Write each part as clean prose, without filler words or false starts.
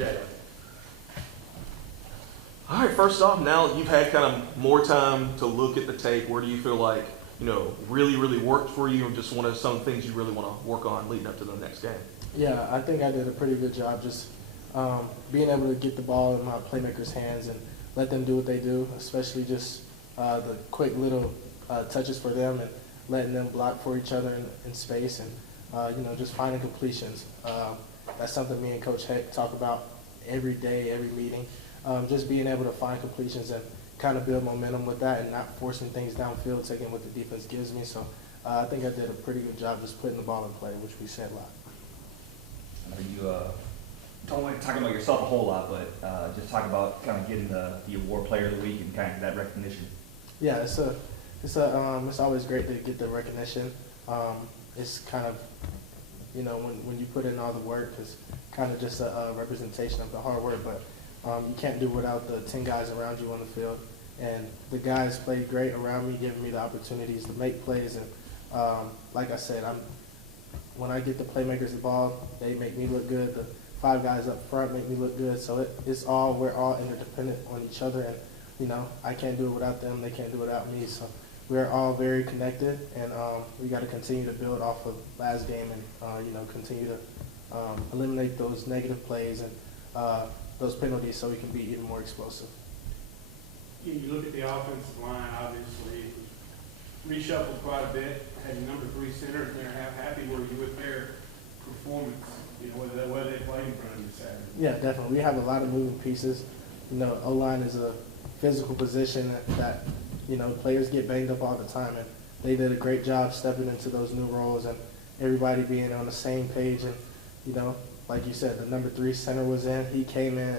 Jaylen. All right, first off, now that you've had kind of more time to look at the tape, where do you feel like, really worked for you and just one of some things you really want to work on leading up to the next game? Yeah, I think I did a pretty good job just being able to get the ball in my playmakers' hands and let them do what they do, especially just the quick little touches for them and letting them block for each other in space and, just finding completions. That's something me and Coach Heck talk about every day, every meeting. Just being able to find completions and kind of build momentum with that and not forcing things downfield, taking what the defense gives me. So I think I did a pretty good job just putting the ball in play, which we said a lot. I know you don't like talking about yourself a whole lot, but just talk about kind of getting the award player of the week and kind of that recognition. Yeah, it's always great to get the recognition. It's kind of, when you put in all the work, it's kind of just a representation of the hard work, but you can't do it without the 10 guys around you on the field. And the guys played great around me, giving me the opportunities to make plays. And like I said, when I get the playmakers the ball, they make me look good. The 5 guys up front make me look good. So we're all interdependent on each other. And, I can't do it without them. They can't do it without me. So we're all very connected. And we got to continue to build off of last game and, continue to eliminate those negative plays and those penalties so we can be even more explosive. Yeah, you look at the offensive line, obviously, it was reshuffled quite a bit. Had your number 3 center in there. How happy were you with their performance, whether they played in front of you Saturday? Yeah, definitely. We have a lot of moving pieces. O-line is a physical position that players get banged up all the time, and they did a great job stepping into those new roles and everybody being on the same page. And, like you said, the number 3 center was in. He came in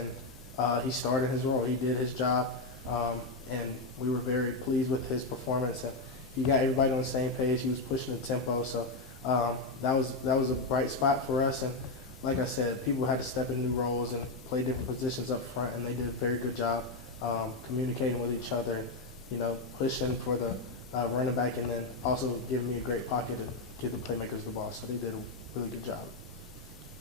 and he started his role. He did his job, and we were very pleased with his performance. And he got everybody on the same page. He was pushing the tempo, so that was a bright spot for us. And like I said, people had to step in new roles and play different positions up front, and they did a very good job communicating with each other, pushing for the running back, and then also giving me a great pocket to give the playmakers the ball. So they did a really good job.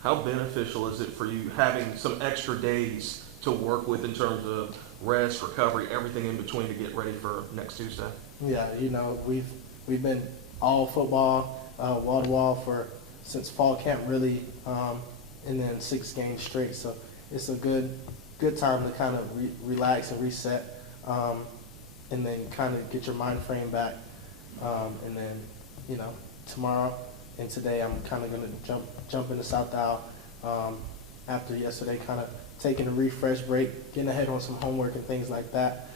How beneficial is it for you having some extra days to work with in terms of rest, recovery, everything in between to get ready for next Tuesday? Yeah, we've been all football, wall to wall since fall camp really, and then 6 games straight. So it's a good time to kind of relax and reset, and then kind of get your mind frame back. And then tomorrow and today I'm kind of going to jump into South Dow after yesterday, kind of taking a refresh break, getting ahead on some homework and things like that.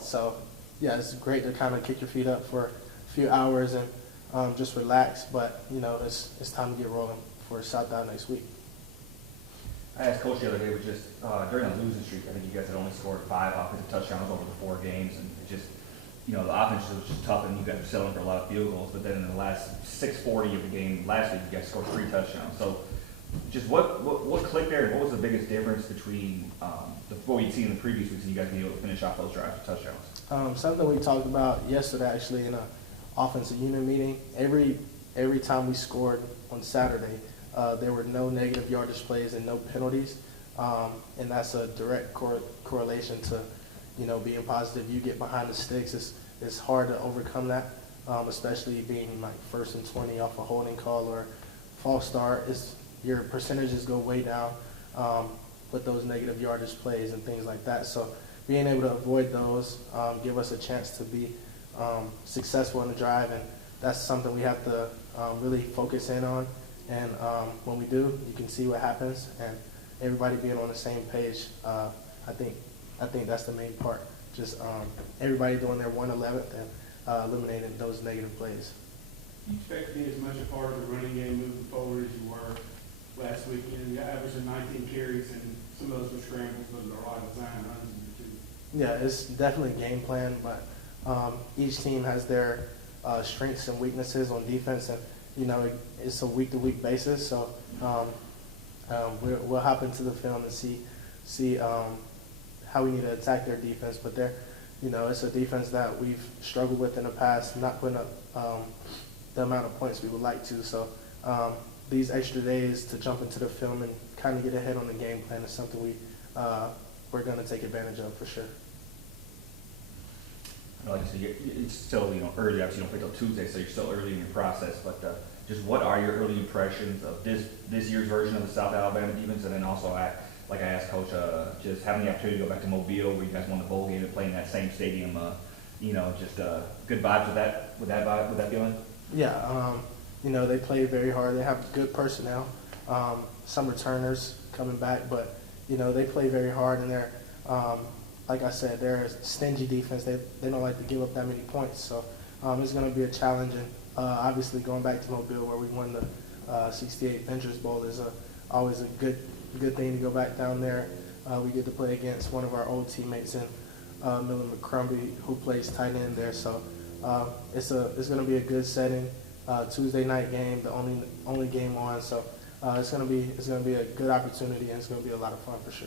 So yeah, it's great to kind of kick your feet up for a few hours and just relax. But it's time to get rolling for South Dow next week. I asked Coach the other day, during a losing streak, I think you guys had only scored 5 offensive touchdowns over the 4 games, and it just, the offense was just tough, and you guys were settling for a lot of field goals. But then in the last 6:40 of the game last week, you guys scored 3 touchdowns. So, just what clicked there, and what was the biggest difference between what we'd seen in the previous weeks and you guys being able to finish off those drives with touchdowns? Something we talked about yesterday, actually, in an offensive unit meeting. Every time we scored on Saturday, there were no negative yardage plays and no penalties, and that's a direct correlation to being positive. You get behind the sticks, it's hard to overcome that, especially being like 1st and 20 off a holding call or false start. Your percentages go way down with those negative yardage plays and things like that. So being able to avoid those give us a chance to be successful in the drive, and that's something we have to really focus in on. And when we do, you can see what happens, and everybody being on the same page. I think that's the main part. Just everybody doing their 1/11th and eliminating those negative plays. Do you expect to be as much a part of the running game moving forward as you were last weekend? You averaged 19 carries, and some of those were scrambles, but there were a lot of design runs in there too. Yeah, it's definitely a game plan, but each team has their strengths and weaknesses on defense, and it's a week-to-week basis. So we'll hop into the film and see how we need to attack their defense. But it's a defense that we've struggled with in the past, not putting up the amount of points we would like to. So these extra days to jump into the film and kind of get ahead on the game plan is something we're going to take advantage of for sure. Like I said, it's still, early. Obviously, you don't play till Tuesday, so you're still early in your process. But just what are your early impressions of this year's version of the South Alabama defense? And then also, like I asked Coach, just having the opportunity to go back to Mobile, where you guys won the bowl game and playing that same stadium. Just good vibes with that. With that feeling. Yeah, they play very hard. They have good personnel. Some returners coming back, but they play very hard, and they're like I said, they're a stingy defense. They don't like to give up that many points, so it's going to be a challenge. And obviously, going back to Mobile, where we won the '68 Ventures Bowl, is always a good thing to go back down there. We get to play against one of our old teammates in Miller McCrumbie, who plays tight end there. So it's going to be a good setting. Tuesday night game, the only game on. So it's going to be a good opportunity, and it's going to be a lot of fun for sure.